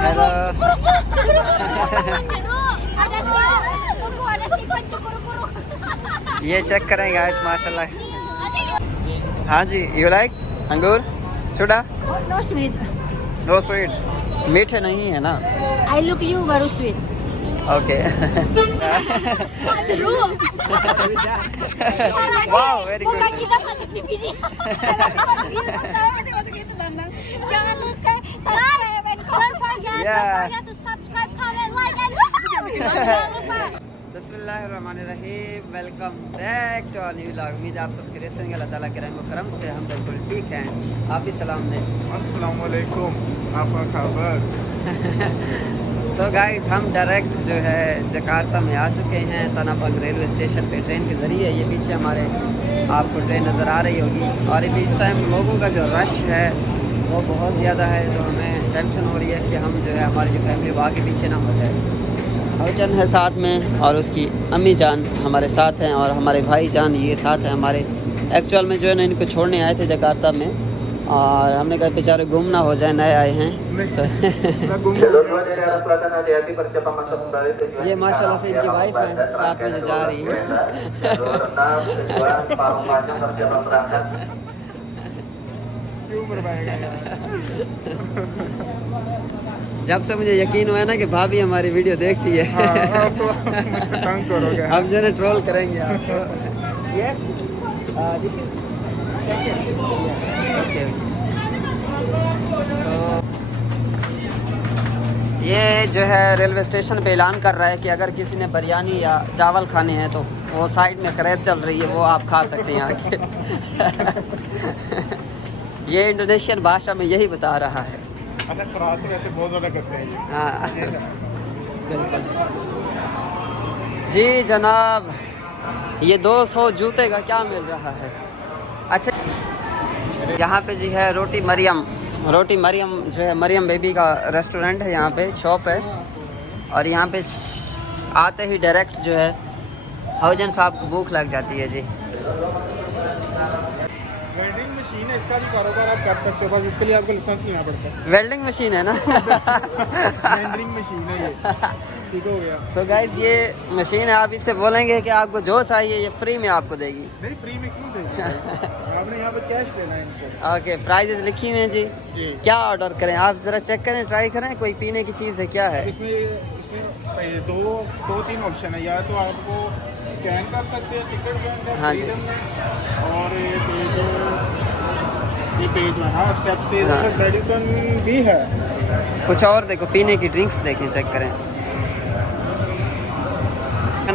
Hello. ये check करें guys माशाल्लाह. हाँ जी, यू लाइक अंगूर? सुडा? No sweet. No sweet. मीठे नहीं है ना? I look you very sweet. Okay. Wow, very good. Bukan kita masuk di biji. Jangan lupa subscribe and don't forget. Yeah. Don't forget to subscribe, comment, like and jangan lupa. बिस्मिल्लाहिर्रहमानिर्रहीम. Welcome back to our new vlog. उम्मीद है आप सब खैरियत से होंगे. अल्लाह ताला के रहम व करम से हम बिल्कुल ठीक हैं. आप भी सलाम दें. अस्सलाम वालेकुम. आपका खबर? सो गाइस, हम डायरेक्ट जो है जकार्ता में आ चुके हैं तनापंग रेलवे स्टेशन पे ट्रेन के ज़रिए. ये पीछे हमारे आपको ट्रेन नज़र आ रही होगी. और अभी इस टाइम लोगों का जो रश है वो बहुत ज़्यादा है, तो हमें टेंशन हो रही है कि हम जो है हमारी जो फैमिली वो आगे पीछे ना हो जाए. हवचन है साथ में और उसकी अम्मी जान हमारे साथ हैं और हमारे भाई जान ये साथ हैं हमारे. एक्चुअल में जो है ना इनको छोड़ने आए थे जकार्ता में और हमने कहा बेचारे गुम ना हो जाए, नए आए हैं. ये माशाल्लाह से इनकी वाइफ है साथ में जो जा रही है. जब से मुझे यकीन हुआ है ना कि भाभी हमारी वीडियो देखती है, अब जो है ट्रोल करेंगे आपको. Yes, this is second. Okay. ये जो है रेलवे स्टेशन पे ऐलान कर रहा है कि अगर किसी ने बिरयानी या चावल खाने हैं तो वो साइड में खरीद चल रही है, वो आप खा सकते हैं आके. ये इंडोनेशियन भाषा में यही बता रहा है. अच्छा, खराब तो वैसे बहुत ज़्यादा करते हैं. हाँ बिल्कुल जी जनाब. ये 200 जूते का क्या मिल रहा है? अच्छा, यहाँ पे जी है रोटी मरियम जो है मरियम बेबी का रेस्टोरेंट है, यहाँ पे शॉप है. और यहाँ पे आते ही डायरेक्ट जो है हौजन साहब को भूख लग जाती है जी. वेल्डिंग मशीन है, इसका भी कारोबार आप कर सकते हो, बस इसके लिए आपको लाइसेंस लेना पड़ता है. वेल्डिंग मशीन है ना? वेल्डिंग मशीन है ये. ठीक हो गया. सो गाइस, ये मशीन है. आप इससे बोलेंगे कि आपको जो चाहिए ये फ्री में आपको देगी. नहीं, फ्री में क्यों देगी? आपने यहाँ पे कैश देना है इनको. ओके, प्राइजेस लिखी हुई हैं जी. क्या ऑर्डर करें? आप ज़रा चेक करें, ट्राई करें. कोई पीने की चीज़ है, क्या है? इसमें दो तीन ऑप्शन है. या तो आपको स्कैन कर सकते हैं टिकट के अंदर. हाँ जी. और ये पेज में हाँ स्टेप से मेडिसिन भी है. कुछ और देखो, पीने की ड्रिंक्स देखें, चेक करें.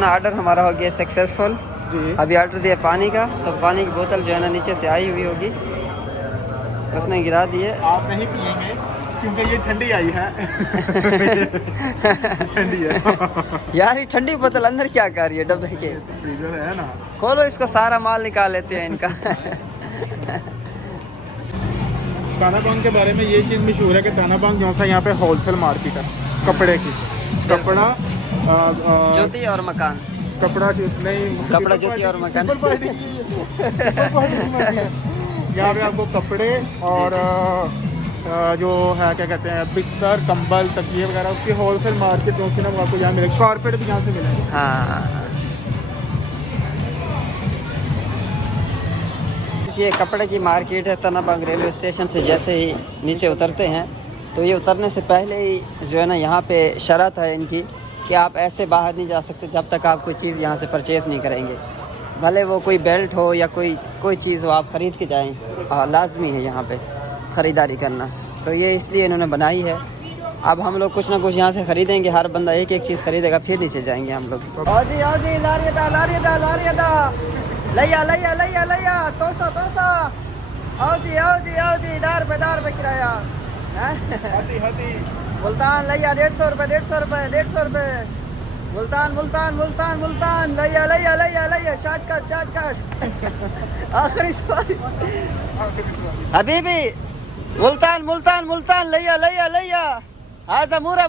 ना ऑर्डर हमारा हो गया सक्सेसफुल. अभी ऑर्डर दिया पानी का, तो पानी की बोतल जो है ना नीचे से आई हुई होगी, उसने गिरा दिए. आप नहीं पिएंगे क्योंकि ये ठंडी आई है. ठंडी है यार. ये ठंडी बोतल अंदर क्या कर रही है डब्बे के? फ्रीजर है ना. खोलो इसको, सारा माल निकाल लेते हैं इनका. तानाबांग के बारे में ये चीज़ मशहूर है कि तानाबांग जो सा यहाँ पे होलसेल मार्केट है कपड़े की. कपड़ा ज्योति और मकान. कपड़ा नहीं, कपड़ा ज्योति और मकान. यहाँ पे आपको कपड़े और जो है क्या कहते हैं बिस्तर कंबल तकिए वगैरह उसकी होलसेल मार्केट जो सी ना वो आपको यहाँ मिलेगी. कारपेट भी यहाँ से मिलेंगे. हाँ, ये कपड़े की मार्केट है तनाबांग रेलवे स्टेशन से. जैसे ही नीचे उतरते हैं तो ये उतरने से पहले ही जो है ना यहाँ पे शर्त है इनकी कि आप ऐसे बाहर नहीं जा सकते जब तक आप कोई चीज़ यहाँ से परचेज़ नहीं करेंगे. भले वो कोई बेल्ट हो या कोई चीज़ हो, आप ख़रीद के जाएँ. लाजमी है यहाँ पे ख़रीदारी करना. सो ये इसलिए इन्होंने बनाई है. अब हम लोग कुछ ना कुछ यहाँ से ख़रीदेंगे. हर बंदा एक एक चीज़ ख़रीदेगा, फिर नीचे जाएंगे हम लोग. आओ जी लारिया तोसा. आओ जी डार पे किराया. मुल्तान लैया 150 रुपये. 150 रुपये मुल्तान लैया. शॉर्टकट. आखिरी सवारी हबीबी. मुल्तान लैया. आजा मूरा.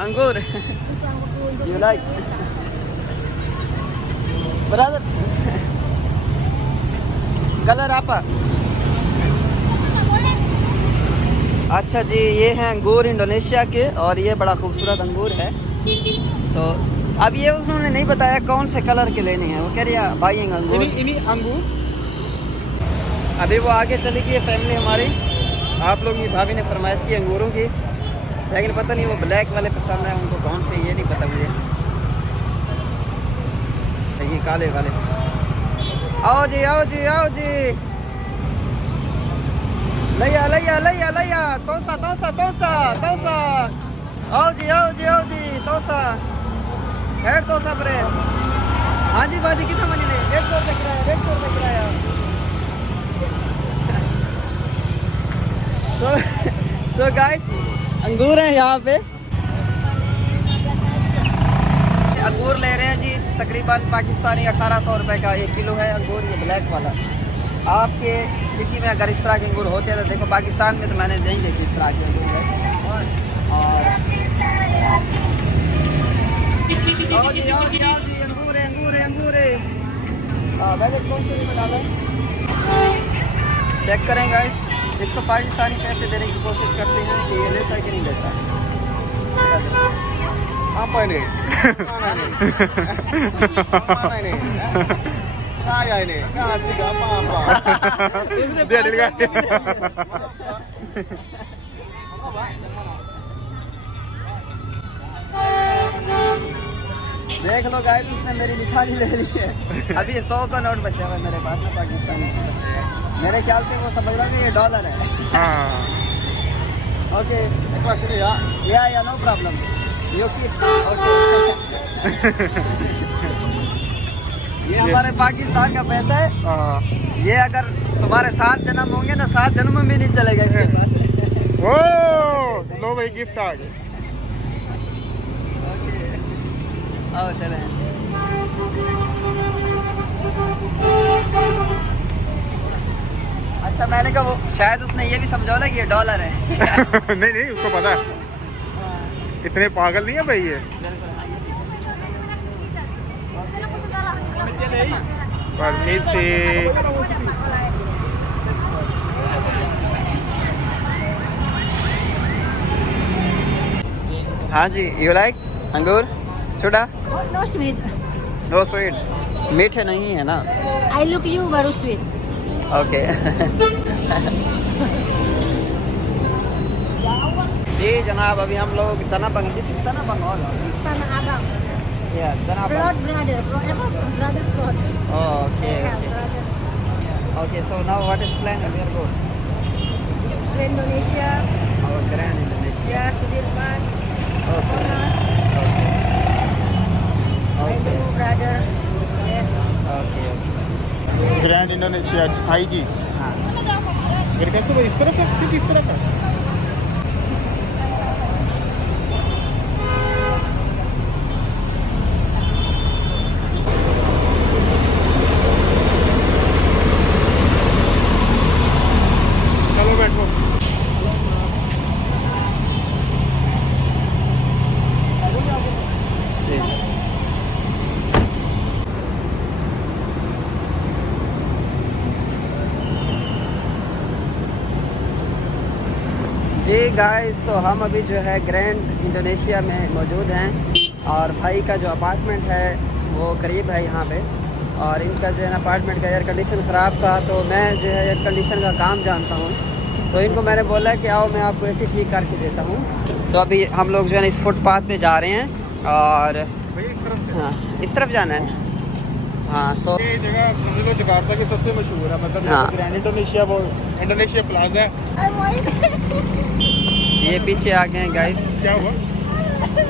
अंगूर. You like? Brother. कलर आप अच्छा जी, ये हैं अंगूर इंडोनेशिया के और ये बड़ा खूबसूरत अंगूर है। सो अब ये उन्होंने नहीं बताया कौन से कलर के लेने हैं, वो कह रही है भाई अंगूर इन्हीं अंगूर। अभी वो आगे चली गई है फैमिली हमारी। आप लोग की भाभी ने फरमाइश की अंगूरों की, लेकिन पता नहीं वो ब्लैक वाले पसंद है उनको, कौन से ये नहीं पता मुझे। ये काले वाले। आओ जी आओ जी आओ जी, लैया लैया लैया लैया, तोसा तोसा तोसा तोसा, आओ जी आओ जी आओ जी, तोसा हेड तोसा परे। हाँ जी बाजी कितना मनी ने? 150 रुपये किराया, 150 रुपये किराया। सो गाइस अंगूर हैं यहाँ पे, अंगूर ले रहे हैं जी तकरीबन पाकिस्तानी 1800 रुपये का 1 किलो है अंगूर, ये ब्लैक वाला। आपके सिटी में अगर इस तरह के अंगूर होते हैं तो देखो, पाकिस्तान में तो मैंने नहीं देखी इस तरह के अंगूर है। और आओ जी आओ जी आओ जी, अंगूर है अंगूर है अंगूर है। वैसे कौन से में डाला चेक करें गाइस, इसको पाकिस्तानी पैसे देने की कोशिश करते हैं कि ये लेता है कि नहीं लेता। apa ini? Mana nih? Mana ini? Saya ini kasih gak apa-apa. Dia dengar. देख लो गाइस, उसने मेरी निशानी ले ली है। अभी 100 का नोट बचा हुआ है मेरे पास ना पाकिस्तानी। मेरे ख्याल से वो समझ रहा है कि ये डॉलर है। Okay Ikhlas ini ya. या no problem, you keep okay. ये हमारे पाकिस्तान का पैसा है, ये अगर तुम्हारे 7 जन्म होंगे ना, 7 जन्म में भी नहीं चलेगा इसके पास। ओ लो भाई गिफ्ट आ गया। ओके आओ चलें। अच्छा मैंने कहा वो शायद उसने ये भी समझा ना कि ये डॉलर है। नहीं नहीं, उसको पता है, इतने पागल नहीं है भाई ये। परमिसी हाँ जी, यू लाइक अंगूर छोटा? No sweet. नो स्वीट, मीठे नहीं है ना? I look you very sweet. Okay जी जनाब, अभी हम लोग Tanah Abang, this is Tanah Abang hall. Tanah Abang. या Tanah Abang. Brother. Brother Plot. Okay Yeah, okay brother. Okay, so now what is plan we are go? Indonesia. Our grand Indonesia. Ya, Sudirman. Okay I okay do brother. Yes. Okay grand Indonesia IG। हाँ मेरे ख्याल से वो इस तरफ है कि किस तरफ है? चलो बैठो। जी गाइस, तो हम अभी जो है ग्रैंड इंडोनेशिया में मौजूद हैं और भाई का जो अपार्टमेंट है वो करीब है यहाँ पे। और इनका जो है ना अपार्टमेंट का एयर कंडीशन ख़राब था, तो मैं जो है एयर कंडीशन का काम जानता हूँ, तो इनको मैंने बोला कि आओ मैं आपको ऐसी ठीक करके देता हूँ। तो अभी हम लोग जो है ना इस फुटपाथ पे जा रहे हैं और भैया इस तरफ से। हाँ इस तरफ जाना है। हाँ सो ये जगह समझ लो जकार्ता की सबसे मशहूर है, मतलब हाँ। ग्रैंड इंडोनेशिया, वो इंडोनेशिया प्लाजा है। I'm white. ये पीछे आ गए हैं गाइस, क्या हुआ?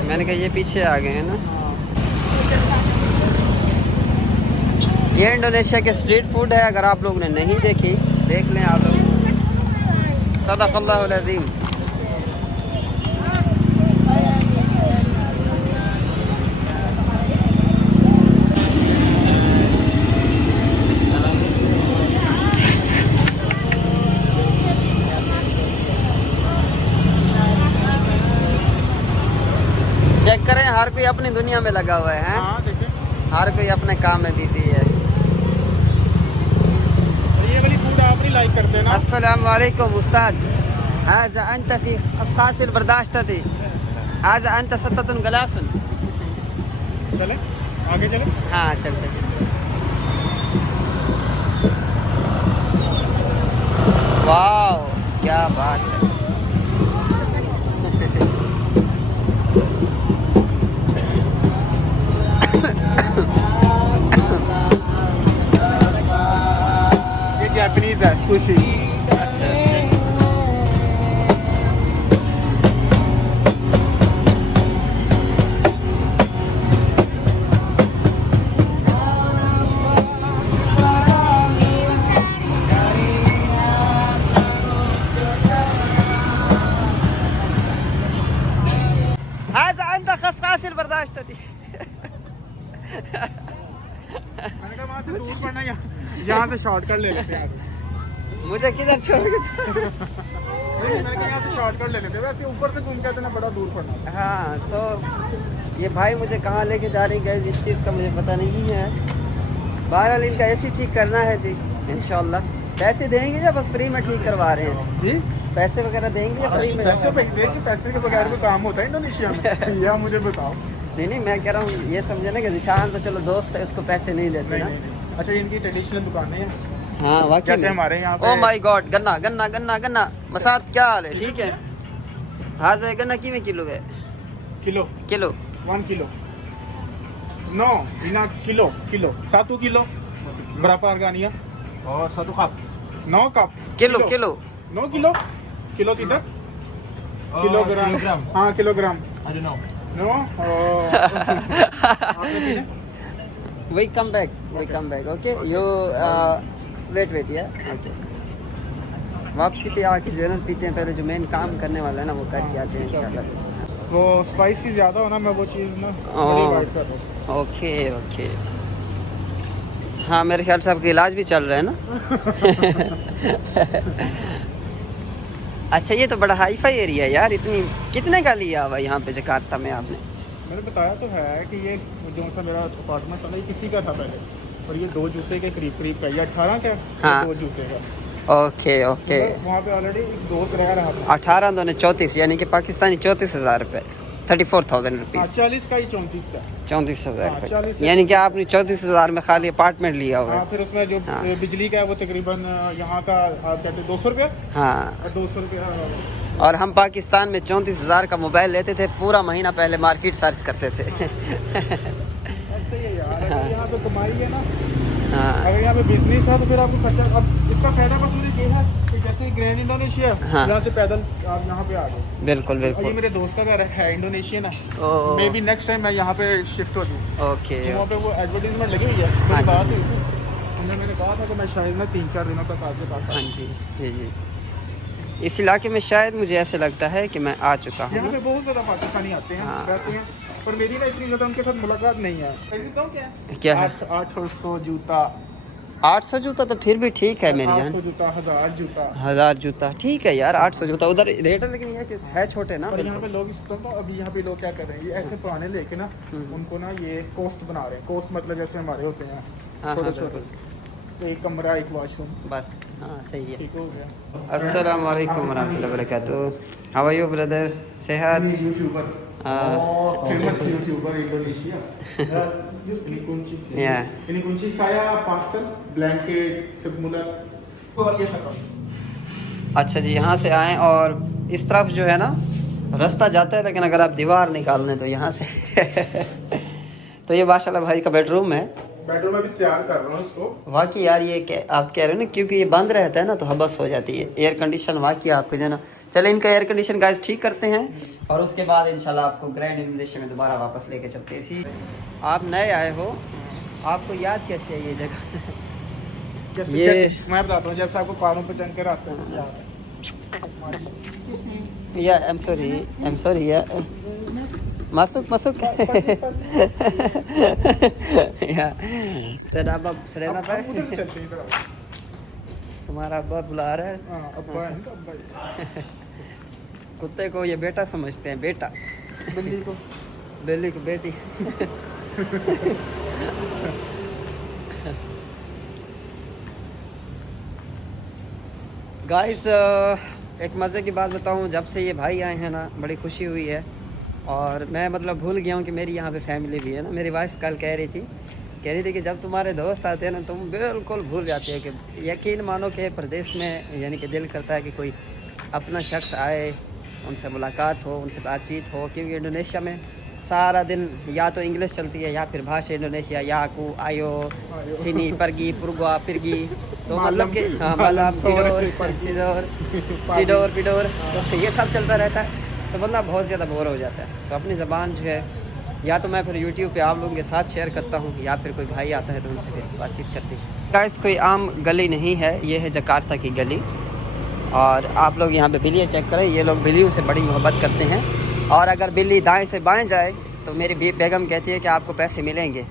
मैंने कहा ये पीछे आ गए हैं ना। ये इंडोनेशिया के स्ट्रीट फूड है, अगर आप लोगों ने नहीं देखी देख लें आप लोग। सदक़ल्लाहुल अज़ीम। चेक करें, हर कोई अपनी दुनिया में लगा हुआ है, हैं? हाँ देखिए, हर कोई अपने काम में बिजी है। ये वाली अस्सलाम वालेकुम उस्ताद हाज़ा अंत फी अस्खासिल बर्दाश्तती हाज़ा अंत सत्ततुन गलासुन चले आगे चले। हाँ चलते हैं। वाह क्या बात है। ये जापानीज है सुशी। हाज़ा अंत खसखासिल बर्दाश्तती। मैंने कहा वहाँ से दूर पड़ना, यहाँ से शॉर्टकट ले लेते हैं। मुझे किधर छोड़ के नहीं, मैंने कहा यहाँ से शॉर्टकट ले लेते हैं, वैसे ऊपर से घूम के इतना बड़ा दूर पड़ना। हाँ सो ये भाई मुझे कहाँ लेके जा रही है इस चीज़ का मुझे पता नहीं है। बहरहाल इनका एसी ठीक करना है जी इंशाल्लाह। पैसे देंगे या बस फ्री में ठीक करवा रहे हैं जी पैसे वगैरह देंगे या फ्री में? पैसे के बगैर कोई काम होता है इंडोनेशिया में? या मुझे बताओ। नहीं मैं कह रहा हूँ ये समझे ना कि निशान तो चलो दोस्त है उसको पैसे नहीं देते ना। अच्छा इनकी ट्रेडिशनल दुकानें हैं। हाँ वाकई जैसे हमारे यहाँ पे। ओ माय गॉड गन्ना गन्ना गन्ना गन्ना मसाद क्या हाल है? ठीक है। हाज़ा गन्ना किमें किलो है? Kilo kilo 1 kilo. No, ina kilo. 1 kilo. Berapa harganya? Oh, 1 cup. No cup. Kilo No kilo. Kilo tidak? Oh, Kilogram. kilogram. हाँ kilogram. I don't know. No. Oh. आपने पीने? we come back okay you wait या okay वापसी पे आके जो है ना पीते हैं। पहले जो मेन काम करने वाला है ना वो करके आते हैं इंशाल्लाह। वो स्पाइसी ज़्यादा होना, मैं वो चीज़ ना Oh. बड़ी अवॉइड कर रहा हूँ। ओके हाँ मेरे ख्याल से आपका इलाज भी चल रहा है ना। अच्छा ये तो बड़ा हाई फाई एरिया है यार। इतनी कितने का लिया हुआ यहाँ पे जकार्ता में आपने? मैंने बताया तो है कि ये जो सा मेरा अपार्टमेंट था ना ये किसी का था पहले, और ये 2 जूते के करीब का, ये 18 का हाँ। 2 जूते का। ओके वहाँ पे ऑलरेडी एक दोस्त रह रहा था। 18 दोनों 34 यानी कि पाकिस्तानी 34,000 रुपये 34,000 रुपीज़ 40 का ही 34 का। 34,000 हाँ, रुपये 40 यानी कि आपने 34,000 में खाली अपार्टमेंट लिया हुआ हाँ, है। फिर उसमें जो हाँ। बिजली का है वो तकरीबन यहाँ का आप कहते 200 रुपये हाँ और 200 रुपये। और हम पाकिस्तान में 34,000 का मोबाइल लेते थे। पूरा महीना पहले मार्केट सर्च करते थे। ऐसे ही है यार, अगर यहाँ पे कमाई है ना, हाँ अगर यहाँ पे बिजनेस है तो फिर आपको खर्चा। अब इसका फायदा बस मुझे ये है कि जैसे ग्रैंड इंडोनेशिया हाँ। यहाँ से पैदल आप यहाँ पे आ गए। बिल्कुल और ये बिल्कुल मेरे दोस्त का घर है इंडोनेशियन है। ओ मे बी नेक्स्ट टाइम मैं यहाँ पे शिफ्ट हो जाऊँ। ओके वहाँ पे वो एडवर्टीजमेंट लगी हुई है, हाँ मेरी जी। बात हुई थी। मैंने कहा था कि मैं शायद ना 3-4 दिनों तक आपके पास हाँ आऊँ। जी इस इलाके में शायद मुझे ऐसे लगता है कि मैं आ चुका हूँ। यहाँ पे बहुत ज़्यादा पाकिस्तानी आते हैं, हाँ। रहते हैं, पर मेरी ना इतनी ज़्यादा उनके साथ मुलाकात नहीं है। ऐसी तो क्या है? 800 जूता, 800 जूता तो फिर भी ठीक है मेरी 800 जान। जूता, 1000 जूता। 1000 जूता ठीक है यार। 800 जूता उधर रेट है, लेकिन ये कि है छोटे ना। और यहाँ पे लोग इस तरह अभी यहाँ पे लोग क्या कर रहे हैं, ये ऐसे पुराने लेके ना उनको ना ये कोस्ट बना रहे हैं। कोस्ट मतलब जैसे हमारे होते हैं हाँ, छोटे हाँ, छोटे, तो एक कमरा एक वॉशरूम, बस हाँ सही है। ठीक हो गया। अस्सलाम वालेकुम वरहमतुल्लाहि वबरकातुहू। How are you brother? सेहत? YouTuber, famous YouTuber Indonesia. या ini kunci saya parcel blanket semula और ये सब। अच्छा जी यहाँ से आएँ और इस तरफ जो है ना रास्ता जाता है, लेकिन अगर आप दीवार निकाल दें तो यहाँ से तो ये माशाल्लाह भाई का बेडरूम है। बेडरूम में भी तैयार कर रहा हूँ इसको। वाकई यार ये आप कह रहे हो ना, क्योंकि ये बंद रहता है ना तो हबस हो जाती है। एयर कंडीशन वाकई आपको जो है ना, चले इनका एयर कंडीशन गाइस ठीक करते हैं और उसके बाद इंशाल्लाह आपको ग्रैंड इंडोनेशिया में दोबारा वापस लेके चलते हैं। इसी आप नए आए हो, आपको याद कैसे है ये जगह? जैसे मैं बताता हूँ, जैसे आपको पारों पे चढ़ के रास्ते याद है। या आई एम सॉरी या masuk ya तेरा अब्बा फ्रेंड है, उधर से चलते हैं इधर आओ। तुम्हारा अब्बा बुला रहा है। हाँ, अब्बा है इनका अब्बा ही। कुत्ते को ये बेटा समझते हैं, बेटा। बिल्ली को बिल्ली को बेटी। गाइस एक मज़े की बात बताऊं, जब से ये भाई आए हैं ना बड़ी खुशी हुई है। और मैं मतलब भूल गया हूँ कि मेरी यहाँ पे फैमिली भी है ना। मेरी वाइफ कल कह रही थी कि जब तुम्हारे दोस्त आते हैं ना तुम बिल्कुल भूल जाते हो। कि यकीन मानो कि प्रदेश में यानी कि दिल करता है कि कोई अपना शख्स आए, उनसे मुलाकात हो, उनसे बातचीत हो। क्योंकि इंडोनेशिया में सारा दिन या तो इंग्लिश चलती है या फिर भाषा इंडोनेशिया, याकू, आयो, सिनी, परगी, पुरगुआ, पिरगी, तो मतलब कि हाँ मालम, टिडोर पिडोर, तो ये सब चलता रहता है। तो बंदा बहुत ज़्यादा बोर हो जाता है। तो अपनी ज़बान जो है या तो मैं फिर यूट्यूब पे आप लोगों के साथ शेयर करता हूँ या फिर कोई भाई आता है तो उनसे फिर बातचीत करती हूँ। गाइस कोई आम गली नहीं है, ये है जकार्ता की गली। और आप लोग यहाँ पे बिल्ली चेक करें, ये लोग बिल्लियों से बड़ी मोहब्बत करते हैं। और अगर बिल्ली दाएं से बाएं जाए तो मेरी बेगम कहती है कि आपको पैसे मिलेंगे।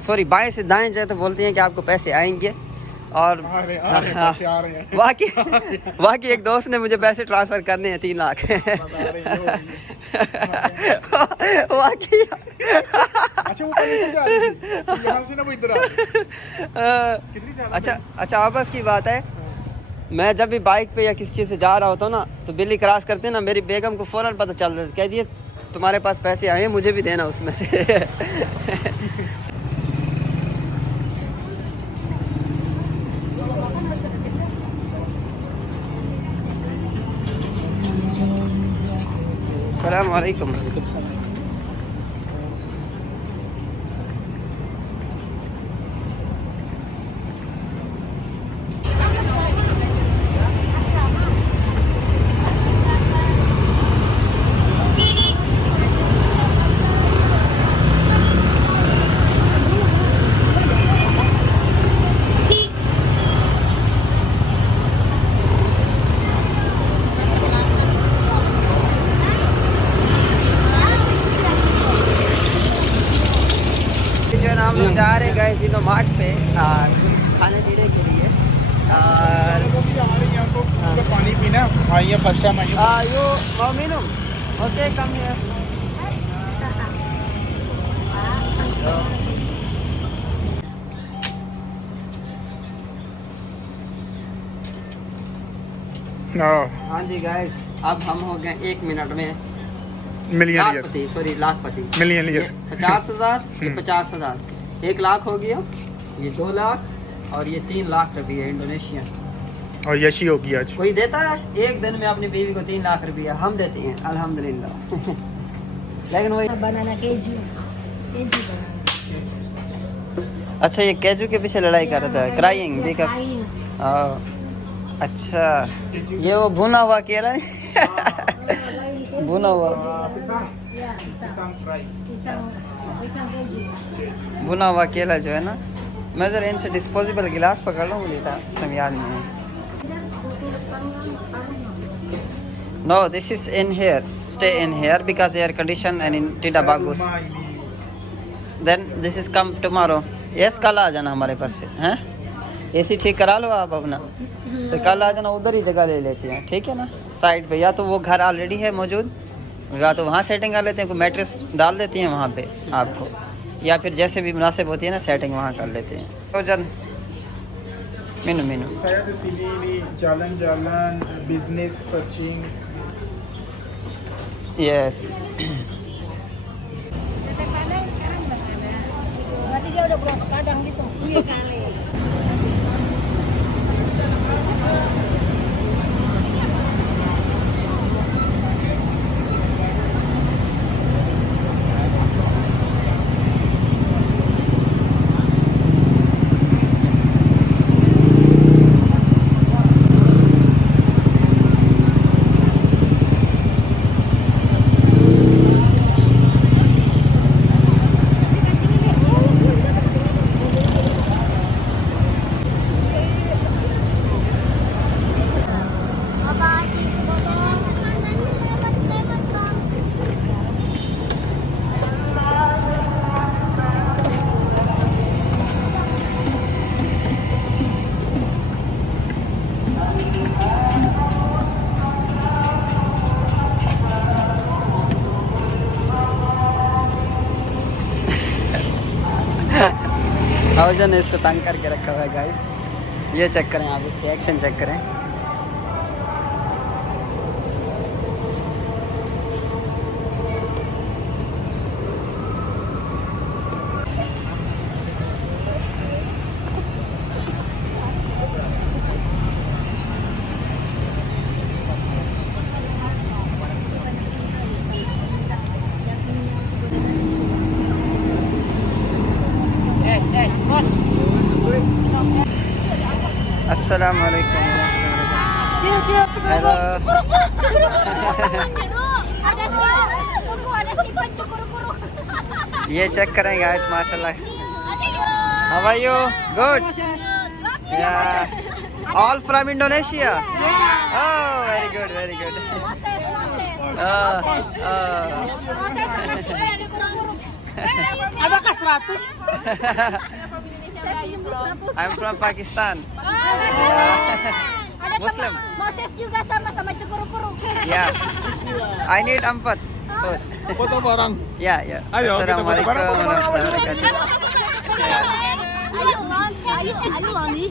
सॉरी, बाएं से दाएं जाए तो बोलती हैं कि आपको पैसे आएंगे। और बाकी एक दोस्त ने मुझे पैसे ट्रांसफ़र करने हैं 3 लाख। बाकी अच्छा वो कहीं जा रही थी, यहाँ से ना वो इधर आ रही। अच्छा आपस की बात है। मैं जब भी बाइक पे या किसी चीज़ पे जा रहा होता हूँ ना तो बिल्ली क्रॉस करते हैं ना, मेरी बेगम को फ़ौरन पता चल जाता है। कह दिए तुम्हारे पास पैसे आए हैं, मुझे भी देना उसमें से। अस्सलाम वालेकुम। हम लोग जा रहे गए जिनो मार्ट पे कुछ खाने पीने के लिए। और हमारे यहाँ को पानी पीना आई है, फर्स्ट टाइम आई है। यो मोमिनो ओके कम हियर। हाँ जी गाइस, अब हम हो गए 1 मिनट में लाखपति, सॉरी लाखपति। मिलियनियर। 50,000, ये 50,000, 1 लाख हो गया, ये 2 लाख और ये 3 लाख रुपये इंडोनेशिया। और यशी होगी आज। कोई देता है एक दिन में अपनी बीवी को 3 लाख रुपया? हम देते हैं अल्हम्दुलिल्लाह। लेकिन वही बनाना केजू अच्छा, ये केजू के पीछे लड़ाई कर रहा था, क्राइंग बिकॉज। अच्छा, ये वो भुना हुआ केला है। भुना हुआ भुना हुआ केला जो है ना। मैं ज़रा इनसे डिस्पोजेबल गिलास पकड़ लूँ, मुझे था सब याद नहीं है। No, this is in here. Stay in here because air condition and in Tidak bagus. Then this is come tomorrow. Yes, कल आ जाना हमारे पास फिर, हैं? एसी ठीक करा लो आप अपना, तो कल आ जाना, उधर ही जगह ले लेते हैं, ठीक है ना? साइड पे या तो वो घर ऑलरेडी है मौजूद, या तो वहाँ सेटिंग कर लेते हैं, कोई मैट्रेस डाल देती हैं वहाँ पे आपको, या फिर जैसे भी मुनासिब होती है ना सेटिंग वहाँ कर लेते हैं। तो जन Meenu Meenu saya di sini ini jalan-jalan bisnis searching. Yes. berarti dia udah berapa kadang gitu? Iya kali. हाउजन ने इसको तंग करके रखा हुआ है गाइस। ये चेक करें आप, इसके एक्शन चेक करें। अस्सलाम वालेकुम। हेलो। Ada slipan cukur-kuruk. ये चेक करें गाइस माशाल्लाह। How are you? Good. Yeah all from Indonesia. Oh very good very good. Adakah 100? I'm from Pakistan. Muslim. Moses juga sama cukur-kuruk. Yeah. I need empat. Food. Photo barang. Yeah, yeah. Ayo, kita Assalamualaikum foto bareng. warahmatullahi wabarakatuh. Ayo, Loni.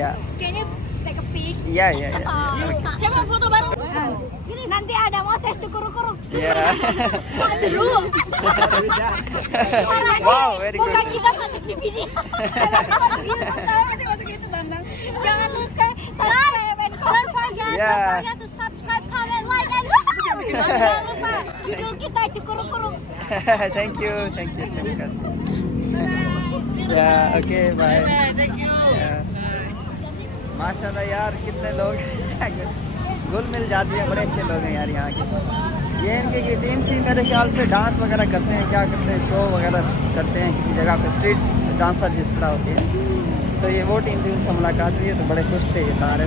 Yeah. Can you take a pic? Yeah, yeah, yeah. Saya mau foto bareng. Nanti ada Moses cukur-kuruk. Yeah. Jeruk. Wow, very good. Bukan kita masuk di video. Nanti masuk itu Bambang. Jangan lupa subscribe and comment. Yeah. Don't forget to subscribe, comment, like, and jangan lupa judul kita cukur-kuruk. Thank you, terima kasih. Yeah, okay, bye. Yeah. माशाल्लाह यार कितने लोग घुल मिल जाते हैं, बड़े अच्छे लोग हैं यार यहाँ के। ये इनके ये टीम थी मेरे ख्याल से डांस वगैरह करते हैं, क्या करते हैं, शो वगैरह करते हैं किसी जगह पे, स्ट्रीट डांसर जिस तरह होते हैं। तो ये वो टीम थी, उनसे मुलाकात हुई है तो बड़े खुश थे ये सारे।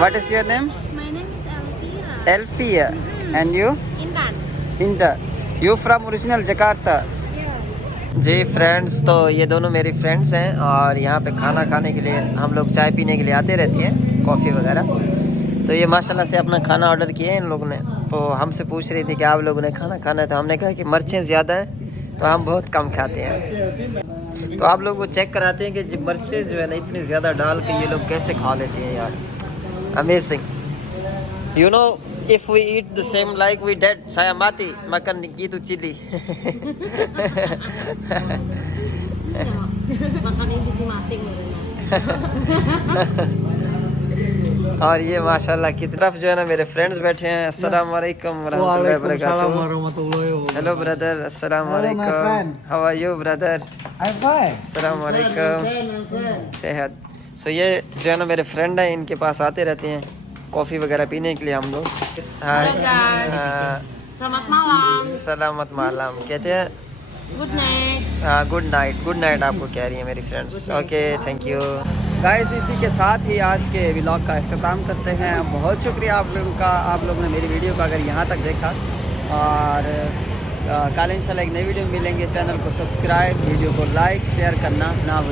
What is your name? My name is Elvira. Elfia. And you? Intan. Inta. You from original Jakarta? Yes. जी फ्रेंड्स, तो ये दोनों मेरी फ्रेंड्स हैं और यहाँ पे खाना खाने के लिए हम लोग चाय पीने के लिए आते रहती हैं, कॉफ़ी वगैरह। तो ये माशाल्लाह से अपना खाना ऑर्डर किए हैं इन लोगों ने। तो हमसे पूछ रही थी कि आप लोगों ने खाना खाना है, तो हमने कहा कि मिर्चें ज़्यादा हैं तो हम बहुत कम खाते हैं। तो आप लोगों को चेक कराते हैं कि जो मिर्चें जो है ना इतनी ज़्यादा डाल के ये लोग कैसे खा लेते हैं यार। Amazing. You know, if we eat the same like we did, saya mati makan gitu chili. Makan ini sih mati और ये माशाल्लाह की तरफ जो है ना मेरे फ्रेंड्स बैठे हैं। अस्सलाम वालेकुम वरहमतुल्लाहि वबरकातुहू। हेलो ब्रदर, अस्सलाम वालेकुम। How are you brother? I'm fine. अस्सलाम वालेकुम। सेहत। सो ये जो है ना मेरे फ्रेंड हैं, इनके पास आते रहते हैं कॉफ़ी वगैरह पीने के लिए हम लोग। हाय। Selamat malam. सलामत मालाम कहते हैं। Good night. हाँ, गुड नाइट आपको कह रही है मेरी friends. Okay, thank you guys. इसी के साथ ही आज के व्लॉग का अख्ताम करते हैं। बहुत शुक्रिया आप लोगों का, आप लोगों ने मेरी वीडियो को अगर यहाँ तक देखा। और कल इंशाल्लाह एक नई वीडियो में मिलेंगे। चैनल को सब्सक्राइब, वीडियो को लाइक शेयर करना ना भूलें।